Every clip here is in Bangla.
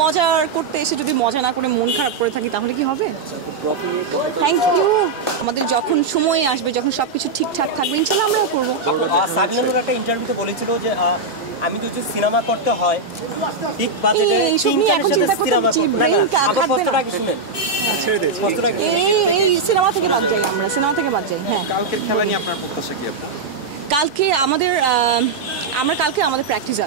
মজা করতে এসে যদি মজা না করে মন খারাপ করে থাকি তাহলে কি হবে? Thank you. আমাদের যখন সময় আসবে, যখন সবকিছু ঠিকঠাক থাকবে, ইনশাআল্লাহ আমরাও করবো। সাবিনা নূর একটা ইন্টারভিউতে বলেছিল যে আমি যদি সিনেমা করতে হয় ঠিক বাজেটে এই সিনেমা থেকে বাদ যাই, আমরা সিনেমা থেকে বাদ যাই। হ্যাঁ, কালকের খেলা নিয়ে আপনার প্রত্যাশা কি? কালকে আমাদের প্র্যাকটিস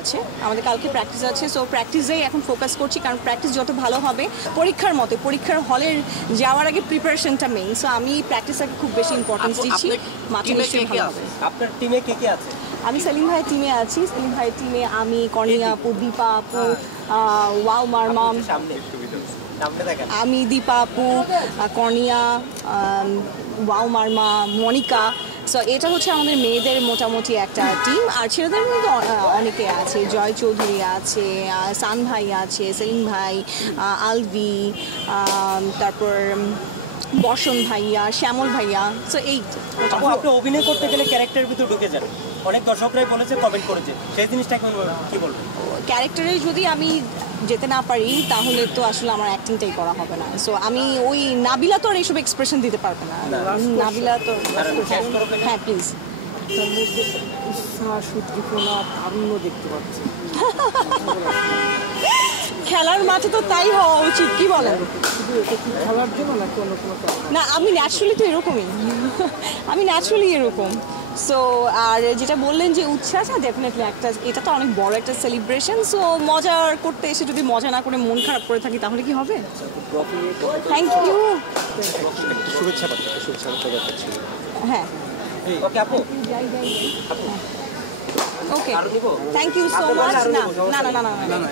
আছে, সো প্র্যাকটিসেই এখন ফোকাস করছি, কারণ প্র্যাকটিস যত ভালো হবে পরীক্ষার মতো, পরীক্ষার হলের যাওয়ার আগে প্রিপারেশনটা মেইন। সো আমি প্র্যাকটিসটাকে খুব বেশি ইম্পর্টেন্স দিচ্ছি। মাঠে নিশ্চয়ই ভালো হবে। আপনার টিমে কে কে আছে? আমি সেলিম ভাইয়ের টিমে আছি। সেলিম ভাইয়ের টিমে আমি, কর্নিয়া আপু, দীপা আপু, ওয়াও মারমাম, আমি, দীপা আপু, কর্নিয়া, ওয়াও মারমা, মনিকা। সো এটা হচ্ছে আমাদের মেয়েদের মোটামুটি একটা টিম। আর ছেলেদের মধ্যে অনেকে আছে, জয় চৌধুরী আছে, সান ভাই আছে, সেলিম ভাই, আলভি, তারপর বর্ষণ ভাইয়া, শ্যামল ভাইয়া। সো এই আপনি অভিনয় করতে গেলে ক্যারেক্টারের ভিতর ঢুকে যান, অনেক দর্শকরাই বলেছে, কমেন্ট করেছে, সেই জিনিসটা কি বলবেন? ক্যারেক্টারে যদি আমি যেতে না পারি তাহলে তো আসলে আমার অ্যাক্টিংটাই করা হবে না। সো আমি ওই নাবিলা তো আর এইসব এক্সপ্রেশন দিতে পারবে না। নাবিলা তো হ্যাঁ প্লিজ। দেখতে পাচ্ছি খেলার মাঠে তো তাই হওয়া উচিত, কি বলেন? খেলার জন্য নাকি অন্য কোনো? না, আমি ন্যাচারালি তো এরকমই, আমি ন্যাচারালি এরকম। সো আর যেটা বললেন যে উচ্ছ্বাস, ডেফিনেটলি একটা, এটা তো অনেক বড় একটা সেলিব্রেশন। সো মজা করতে এসে যদি মজা না করে মন খারাপ করে থাকি তাহলে কি হবে? Thank you. শুভেচ্ছা। হ্যাঁ, ওকে আপু, okay, thank you so much. না না না না না না।